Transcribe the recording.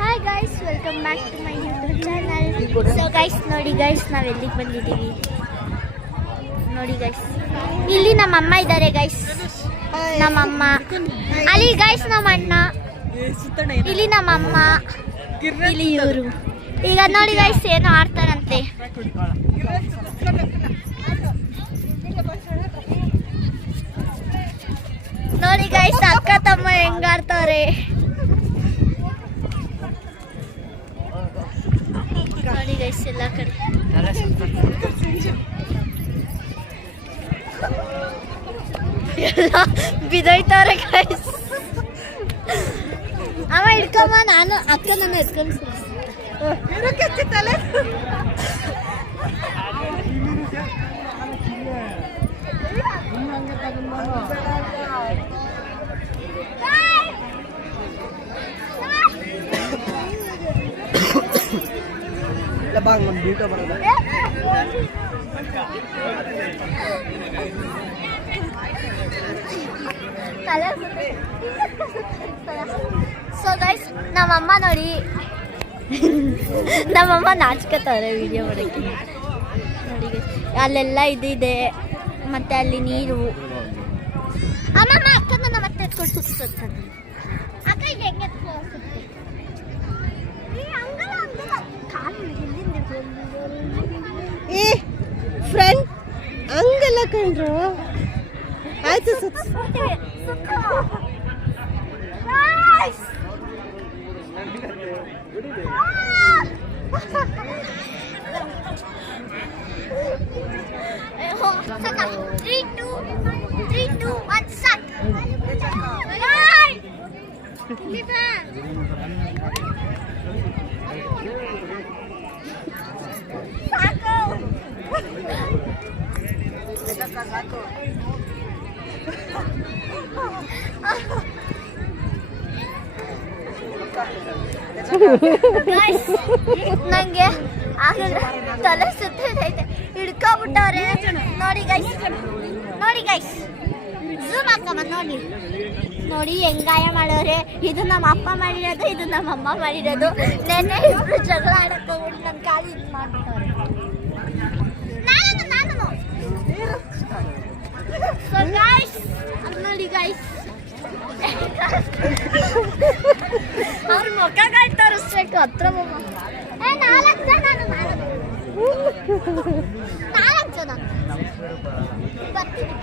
Hi guys, welcome back to my YouTube channel. So guys ನೋಡಿ guys, ನಾವು ಎಲ್ಲಿಗೆ ಬಂದಿದ್ದೀವಿ ನೋಡಿ ಗೈಸ್. ಇಲ್ಲಿ ನಮ್ಮಮ್ಮ ಇದ್ದಾರೆ ಗೈಸ್, ನಮ್ಮಮ್ಮ ಅಲ್ಲಿ ಗೈಸ್, ನಮ್ಮ ಅಣ್ಣ ಇಲ್ಲಿ, ನಮ್ಮಮ್ಮ ಇಲ್ಲಿ, ಇವರು. ಈಗ ನೋಡಿ ಗೈಸ್ ಏನೋ ಆಡ್ತಾರಂತೆ. ನೋಡಿ ಗೈಸ್ ಅಕ್ಕ ತಮ್ಮ ಹೆಂಗಾಡ್ತಾರೆ ನೋಡಿ ಗೈಸ್, ಎಲ್ಲ ಕಡೆ ಎಲ್ಲ ಬಿದ್ದೋಯ್ತಾರೆ ಗೈಸ್. ಅವ ಹಿಡ್ಕೊಂಬ, ನಾನು ಅಕ್ಕ ನನ್ನ ಎತ್ಕೊಂಡು bang membito pada so guys ನಮ್ಮಮ್ಮ ನೋಡಿ, ನಮ್ಮಮ್ಮ ನಾಚ್ಕೋತಾರೆ ವಿಡಿಯೋ ಮಾಡೋಕ್ಕೆ. ನೋಡಿ ಗೈಸ್ ಅಲ್ಲೆಲ್ಲ ಇದಿದೆ, ಮತ್ತೆ ಅಲ್ಲಿ ನೀರು. ಅಮ್ಮಮ್ಮ ಅಕ್ಕನ ಮತ್ತೆ ಎತ್ಕೊಂಡು ಸುತ್ತಾನೆ. ಅಕ್ಕ ಈಗ ಹೆಂಗೆ ಏ ಫ್ರೆಂಡ್ ಹಂಗೆಲ್ಲ ಕಂಡ್ರು. ಆಯ್ತು ನಂಗೆ ತಲೆ ಸುತ್ತೈತೆ, ಹಿಡ್ಕೊಬಿಟ್ಟವ್ರೆ. ನೋಡಿ ಗೈಸ್, ನೋಡಿ ಗೈಸ್, ಝೂಮ್ ಹಾಕಮ್ಮ. ನೋಡಿ ನೋಡಿ ಹೆಂಗಾಯ ಮಾಡೋರೆ. ಇದು ನಮ್ಮ ಅಪ್ಪ ಮಾಡಿರೋದು, ಇದು ನಮ್ಮ ಅಮ್ಮ ಮಾಡಿರೋದು. ನೆನ್ನೆ ಇಬ್ರು ಜಗಳ ಆಡಕ್ಕೆ ಹೋಗ್ಬಿಟ್ಟು ನನ್ನ ಕಾಲು ಇದು ಮಾಡ್ಬಿಟ್ಟವ್ರೆ. ಸೊ ಗೈಸ್ ನೋಡಿ ಗೈಸ್, ಅವ್ರ ಮುಖಗಳು ತೋರಿಸ್ಬೇಕು ಹತ್ರ. ನಾಲ್ಕು ಜನ ಬರ್ತೀನಿ.